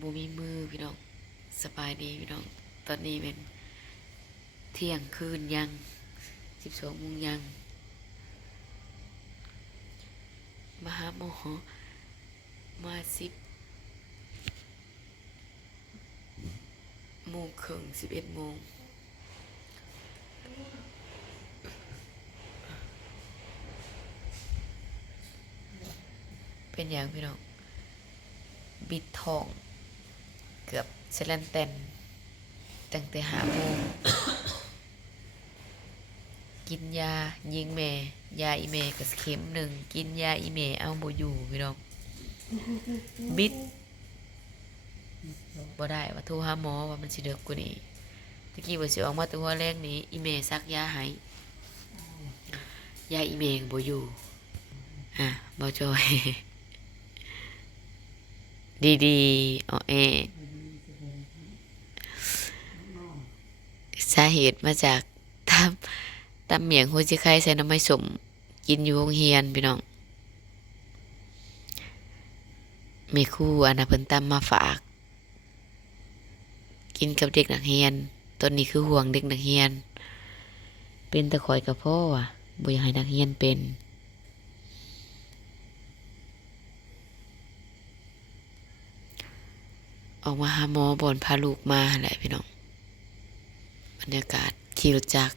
บูมีมือพี่น้องสบายดีพี่น้อง ตอนนี้เป็นเที่ยงคืนยังสิบสองโมงยังมาหาหมอมาสิบโมงครึ่งสิบเอ็ดโมงเป็นอย่างพี่น้อง บิดทอง เซลันเตนตั้งแต่หาโมงกินยายิงแม่ยาอีเมกับเข็มหนึ่งกินยาอีเมเอาโบอยู่พี่น้องบิดบ่ได้ว่าโทรหาหมอว่ามันสิเดือกกว่านี้ตะกี้ว่าสิออกมาตัวแรกนี้อีเมซักยาให้ยาอีเมก็บ่อยู่อะบ่จอย ดีดีๆอ๋อเอ สาเหตุมาจากตามตามเหมียงหัวจิไข่ใส่น้ำไม้สมกินอยู่โรงเรียนพี่น้องมีคู่อันนะเพิ่นตามมาฝาก กินกับเด็กนักเรียนตอนนี้คือห่วงเด็กนักเรียน เป็นตะคอยกับพ่ออะบ่อยากให้นักเรียนเป็นออกมาหาหมอบอนพาลูกมาแหละพี่น้อง บรรยากาศขี่รถจักร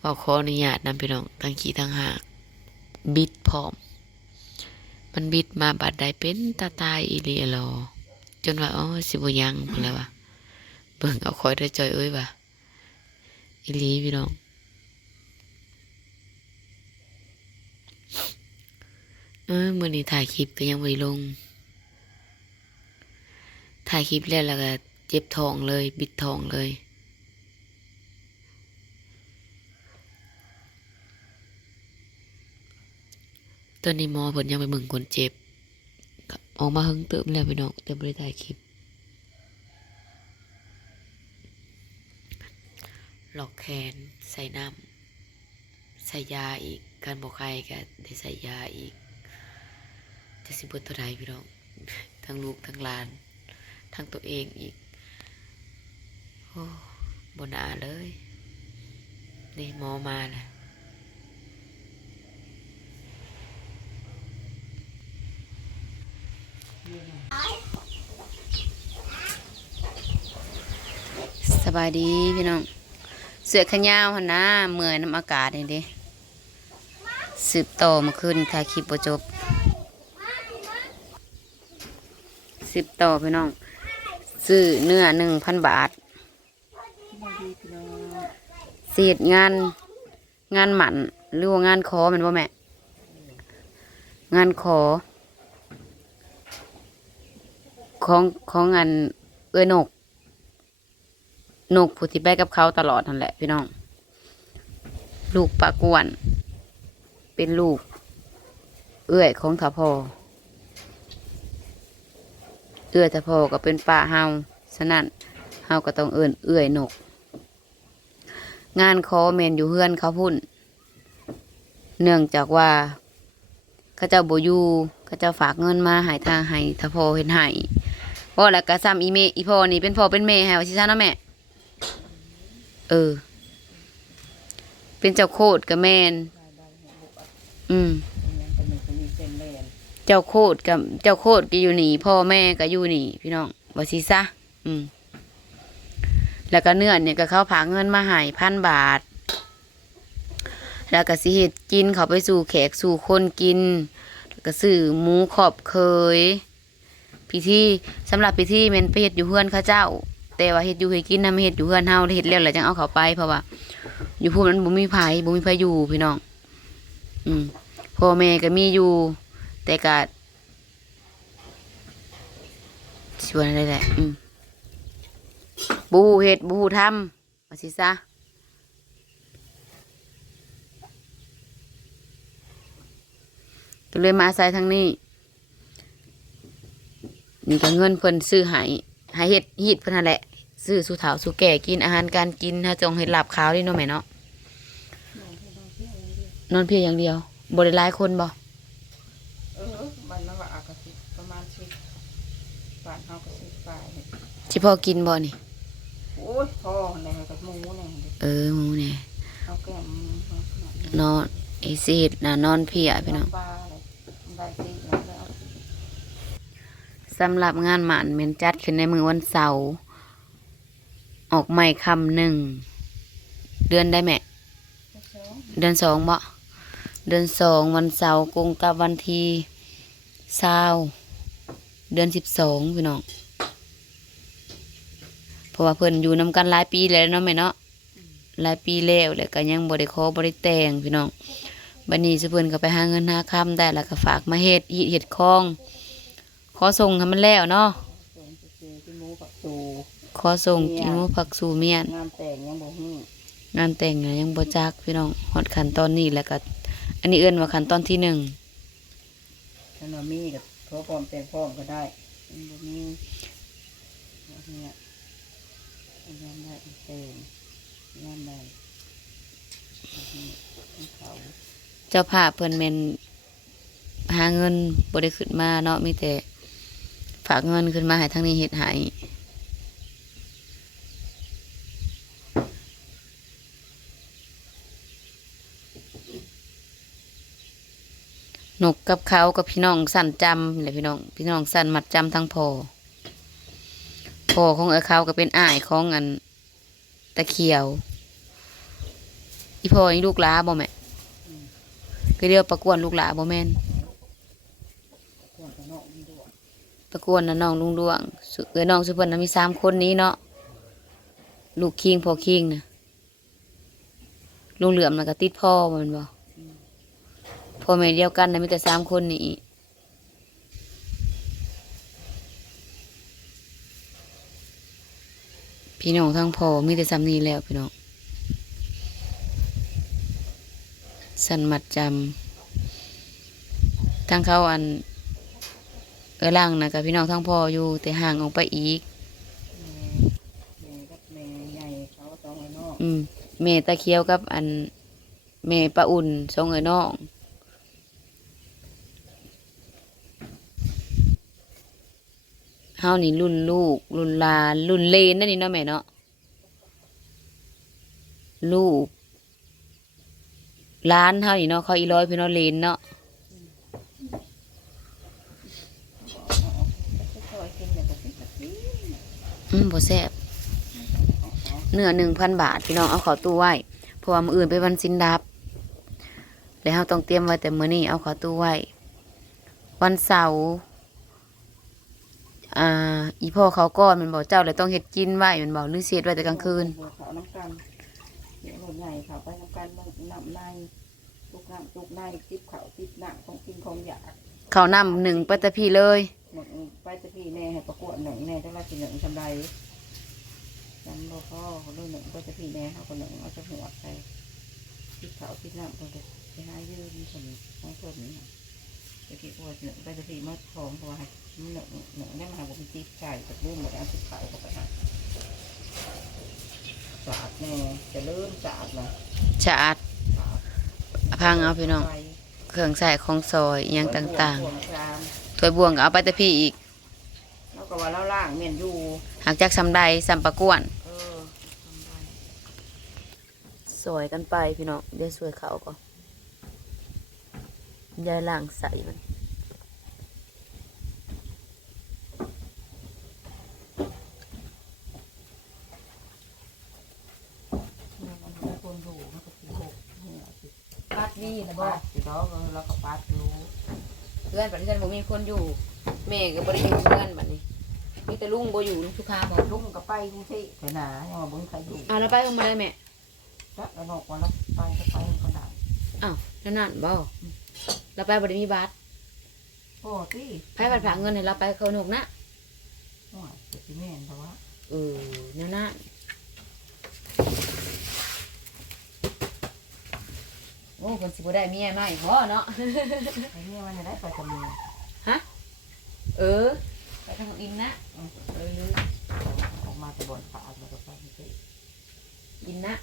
ก็ขออนุญาตนำพี่น้องทั้งขี่ทั้งหากบิดพร้อม มันบิดมาบาดใดเป็นตาตายอีเลียรอจนว่าอ๋อสิบยังพู้นแล้วว่าเบิ่งเอาคอยได้จอยเอ้ยว่าอีลีพี่น้องเออมื่อนี้ถ่ายคลิปก็ยังไม่ลง ถ่ายคลิปแล้วแล้วก็ เจ็บท้องเลย บิดท้องเลย ตอนนี้หมอเพิ่นยังไปเบิ่งคนเจ็บออกมาเฮิงเติมแล้วพี่น้องแต่บ่ได้ถ่ายคลิปหลอกแขนใส่น้ำใส่ยาอีกการบอกใครก็ได้ใส่ยาอีกจะสิเบิดเท่าใดพี่น้องทั้งลูกทั้งหลาน ทั้งตัวเองอีก บนาเลย นี่มอมาแหละสบายดีพี่น้อง เสือขยาวหนะเมื่อยน้ำอากาศนี่ดิสืบต่อมาขึ้นถ่ายคลิปบ่จบสืบต่อพี่น้อง ซื้อเนื้อหนึ่งพันบาท เสียดงาน งานหมันหรือว่างานขอมันบ่แม่ งานขอ ของของงานเอ้ยนก นกผู้ที่ไปกับเขาตลอดนั่นแหละพี่น้อง ลูกปากวน เป็นลูก เอื้อยของถาพอเอื้อยถาพอก็เป็นป่าเฮาฉะนั้นเฮาก็ต้องเอื่นเอื้อยนก งานคอเมนอยู่เฮือนเขาพุ่น เนื่องจากว่าเขาเจ้าโบอยูเขาเจ้าฝากเงินมาหายทางให้ถาพอเห็นห้เพราะแล้วก็ซ้ำอีเมอีพอนี่เป็นพ่อเป็นแม่ให้ว่าชิซานาะแม่ เออ เป็นเจ้าโคตรกับแมน อืม เจ้าโคตรกับเจ้าโคตรก็อยู่นี่ พ่อแม่ก็อยู่นี่ พี่น้องบาซิซะอืม แล้วก็เนื้อเนี่ยก็เข้าผาเงินมาหายพันบาท แล้วก็สิเฮ็ดกินเขาไปสู่แขกสู่คนกิน แล้วก็ซื้อหมูขอบเคย พิธีสำหรับพิธีแม่นไปเฮ็ดอยู่เฮือนเขาเจ้า แต่ว่าเฮ็ดอยู่ให้กินนะไม่เฮ็ดอยู่เฮือนเฮาเฮ็ดแล้วแล้วจังเอาเขาไปเพราะว่า อยู่พู้นั้นบ่มีไผบ่มีไผอยู่พี่น้อง อืมพ่อแม่ก็มีอยู่ แต่ก็ชวนอะไรแหละอืม บฮูเฮ็ดบฮูทำว่าสิซะก็เลยมาอาศัยทางนี้ นี่ก็เงินเพิ่นซื้อให้ให้เฮ็ดฮีดเพิ่นนั่นแหละ ซื้อสู่เฒ่าสู่แก่กินอาหารการกินถ้าจงเฮ็ดลาบขาวนี่เนาะแม่เนาะนอนเพียงอย่างเดียวบ่ได้หลายคนบ่เออมันละว่าอากาศประมาณสิบบ้านเฮาก็สิบฝ่ายเนี่ยสิพ่อกินบ่นี่ โอ้ยพ่อในกับหมูเนี่ยเออหมูเนี่ยเอาแก้มนอนไอซีดนะนอนเพลียพี่น้องปลาเลยได้สิแล้วแล้วสำหรับงานหมันเมนจัดขึ้นในมือวันเสาร์ออกใหม่คำหนึ่ง เดือนได้ไหมเดือนสองบ่เดือนสองวันเสาร์กงกับวันที่เศร้าเดือนสิบสองพี่น้อง เพราะว่าเพิ่นอยู่นํกันหลายปีแล้วเนาะแม่เนาะหลายปีแล้วแล้วก็ยังบ่ได้ขอบ่ได้แต่งพี่น้องบัดนี้สิเพิ่นก็ไปหาเงินหาคำได้แล้วก็ฝากมาเฮ็ดเฮ็ดเฮ็ดคอง ขอส่งให้มันแล้วเนาะส่วนจะซื้อที่หมูผักตูขอส่งกินหมูผักสู่เมียนงานแต่งยังบ่ฮู้งานแต่งน่ะยังบ่จักพี่น้องฮอดขั้นตอนนี้แล้วก็อันนี้เอิ้นว่าขั้นตอนที่หนึ่งถ้ามามีกับโทรพร้อมแต่งพร้อมก็ได้มันบ่มีเนี่ย งานได้แต่งงานได้เขาเจ้าภาพเพิ่นแม่นหาเงินบ่ได้ขึ้นมาเนาะมีแต่ฝากเงินขึ้นมาให้ทางนี้เฮ็ดให้นกกับเขากับพี่น้องสั่นจำแหละพี่น้อง พี่น้องสั่นมัดจำทั้งพอ พ่อของเออเขาก็เป็นอ้ายของอันตะเขียว อีพ่อนี่ลูกหลาบ่แม่ก็เรียกประกวนลูกหลาบ่แม่นประกวนน่ะน้องลุงดวงเอ้ยน้องสุเพิ่นน่ะมีสามคนนี้เนาะลูกคิงพ่อคิงน่ะลุงเหลื่อมน่ะก็ติดพ่อมันบ่พ่อแม่เดียวกันน่ะมีแต่สามคนนี้ พี่น้องทั้งพ่อมีแต่ซ้ำนี้แล้วพี่น้องสันมัดจำทั้งเขาอันเออล่างนะกับพี่น้องทั้งพ่ออยู่แต่ห่างออกไปอีกแม่แม่กับแม่ใหญ่เขาต้องไอ้นอกอืมเมตะเคียวกับอันเมปะอุ่นสองเอ๋ยน้อง เฮานี่รุ่นลูก รุ่นลานรุ่นเลนนั่นนี่เนาะแม่เนาะลูกล้านเฮานี่เนาะเขาอีร้อยพี่น้องเลนเนาะอืมบ่แซ่บเนื้อหนึ่งพันบาทพี่น้องเอาขอตู้ไว้เพราะว่ามืออื่นเป็นวันสินดับ แล้วเราต้องเตรียมไว้แต่มื้อนี้เอาขอตู้ไว้วันเสาร์ อ่า อีพ่อเขาก้อนมันบอกเจ้าเลยต้องเฮ็ดกินไว้มันบอกหรือเสียดไว้แต่กลางคืนบัวขาวน้ำกันเดี๋ยวหล่นใหญ่เขาไปน้ำกันบ้างน้ำในตุกน้ำตุกในติบเขาติบหนังของกินของอยากเขาวนำหนึ่งปัตตพีเลยหนึ่งไปจะพี่แน่ให้ประกวดหนึ่งแน่จังไรสิหนึ่งทำไรจำบ่พ่อเขาด้วยหนึ่งไปจะพี่แน่เขาคนหนึ่งเอาจะหัวไปติบเขาติบน้ำคนเดียวไปหายืมคนของคนนี้ จะกี่ตัวหนึ่งไปจะพี่มาทองตัวให้หนึ่งหนึ่งได้มาผมติบไก่กับรุ่มหมดแล้วติบเขาเข้าไปนะสาดแน่จะเริ่มสาดนะชาดพังเอาพี่น้องเครื่องใส่ของซอยอหยังต่างๆถ้วยบวงก็เอาไปแต่พี่อีกแล้วก็ว่าเล่าล่างเมียนอยู่ หากจากสำใดสำประกวนเออ สวยกันไปพี่น้องเดี๋ยวสวยเขาก็ ยายล่างใส่มันเนี่ยมันมีคนอยู่มันก็สิบหกเนี่ยสิปัดนี่นะปาดสิดอกเออแล้วก็ปาดรู้เพื่อนปัดที่ฉันผมมีคนอยู่แม่ก็บริอยู่เพื่อนบัดนี้มีแต่ลุงบ่อยู่ลุงสุภาบอกลุงก็ไปกรุงเทพแต่หนายังมาเบิ้งใครอยู่อ่าแล้วไปกันมาเลยแม่จักแล้วบอกว่าเราไปก็ไปก็ได้อ้าวนั่นนั่นบ่ เราไปบริมีบัตรโอ้ที่ไปผัดผาเงินให้เราไปเขาหนกนะโอ้ยจะสิแม่นแต่ว่าเออนั่นนั่นโอ้คนสิบ่ได้เมียมาอีกบ่เนาะ ไอ้เนี่ยมันจะได้ไปกับเมียเออ ไปทางอินนะอืมเออออกมาแต่บ่อนขาดแล้วก็ไปกรุงเทพอินนะ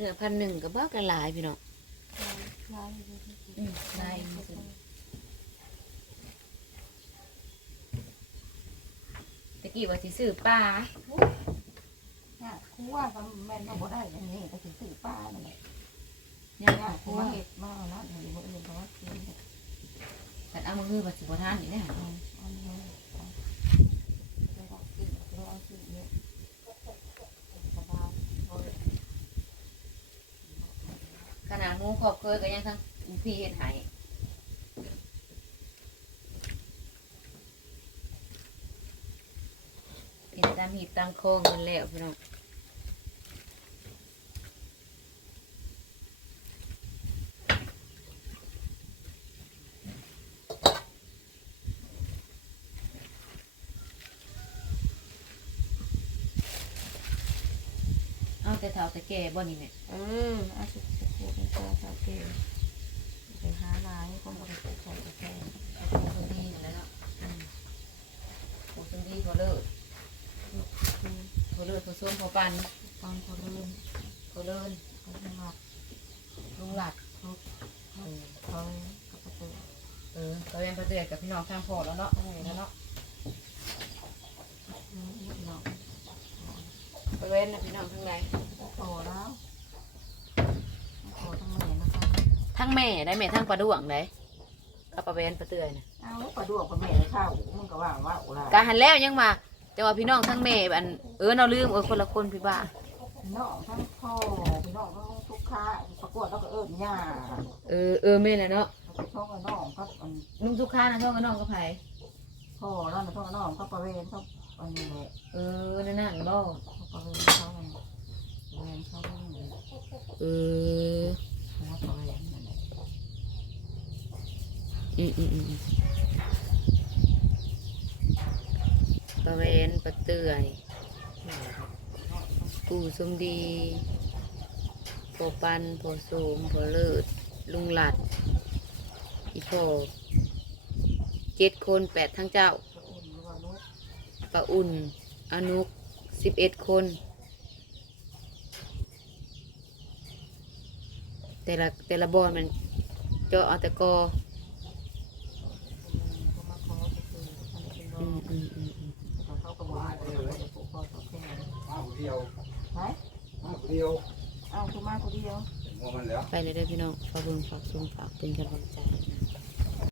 เนื้อพันหนึ่งกับบ้ากันหลายพี่น้องลายอืมลายมันสิตะกี้ว่าสิซื้อปลาเนี่ยคูว่าก็แม่นก็บ่ได้อันนี้ก็สิซื้อป้านั่นแหละย่างเนี่ยคูคูว่าเฮ็ดมาแล้วเดี๋ยวบ่อื่นก็ว่ากินแต่เอามือว่าสิบ่ทานนี่แน่ อืมเอาเลยเอาไปดอกกินเอาเอากินเนี่ยสบายเอาเลย ขนาดหมูขอบเคยก็ยังทั้งพี่เฮ็ดให้เป็นตามหีบตามโค้งกันแล้วพี่น้องเอาแต่เท่าแต่แก่บ่นี่แม่เอออาสุสุ สุเป็นตัวชาวเกลไปหาลายคนบริสุทธิ์ของกาแฟโอ้คนดีอยู่แล้วเนาะอืมโอ้คนดีพอเลิศพอเลิศพอส้มพอปันตอนเขาเริ่มพอเลิศเขาจะมาลุงหลัดทุบเขาเขากับประตูเออก็ยังประเดือดกับพี่น้องข้างพอแล้วเนาะแล้วเนาะนิดหน่อยไปเว้นนะพี่น้องทั้งไรโตแล้วโตทั้งแม่นะคะ ทั้งแม่ได้แม่ทั้งปลาดวงได้กับปลาเวนปลาเตือยนะเอาปลาดวงปลาแม่เข้ามึงก็ว่าว่าอุลากาหันแล้วยังมาแต่ว่าพี่น้องทั้งแม่อันเออเราลืมเออคนละคนพี่บ้าน้องทั้งพ่อพี่น้องทั้งทุกค้าประกวดแล้วก็เอิญย่าเออเออแม่น่ะเนาะไปช่องกับน้องก็อันลุงทุกค้านะช่องกับน้องกับไผพ่อแล้วนะช่องกับน้องก็ประเวนเขาอันนี้แหละเออนั่นน่ะบ่เขาประเวนเขาอันประเวนเขาเรื่องนี้เออ เขาประเวนนั่นแหละ อืมอืมอืมอืม ปลาเวนปลาเตือยกูสมดีพปันพอโสมพเลิศลุงหลัด อีพอเจ็ดคนแปดทั้งเจ้าเขาอุ่นอว่าลูกปะอุ่น อนุกสิบเอ็ดคน แต่ละแต่ละบอลมันเจาะเอาแต่กอ เขามาขอก็คืออันนี้ เป็นเขาเขาก็บอกว่าเออจะผูกคอต่อแขนมาคนเดียวไหนมาคนเดียวเอาคุณมาคนเดียวเห็นว่ามันแล้ว ไปเลยเด้อพี่น้องฝากเบิ่งฝากชมฝากเป็นกำลังใจ